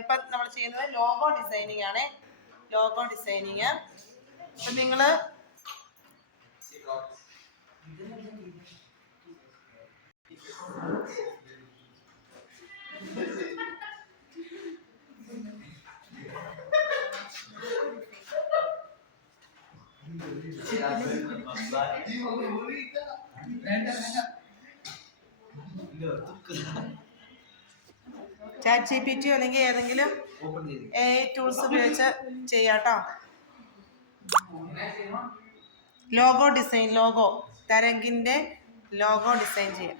ഇപ്പം നമ്മൾ ചെയ്യുന്നത് ലോഗോ ഡിസൈനിങ് ആണ്. Logo designing. അപ്പം നിങ്ങൾ ചാറ്റ് GPT അല്ലെങ്കിൽ ഏതെങ്കിലും AI ടൂൾസ് ഉപയോഗിച്ച് ചെയ്യാട്ടോ. ലോഗോ ഡിസൈൻ, ലോഗോ തരംഗിൻ്റെ ലോഗോ ഡിസൈൻ ചെയ്യാം.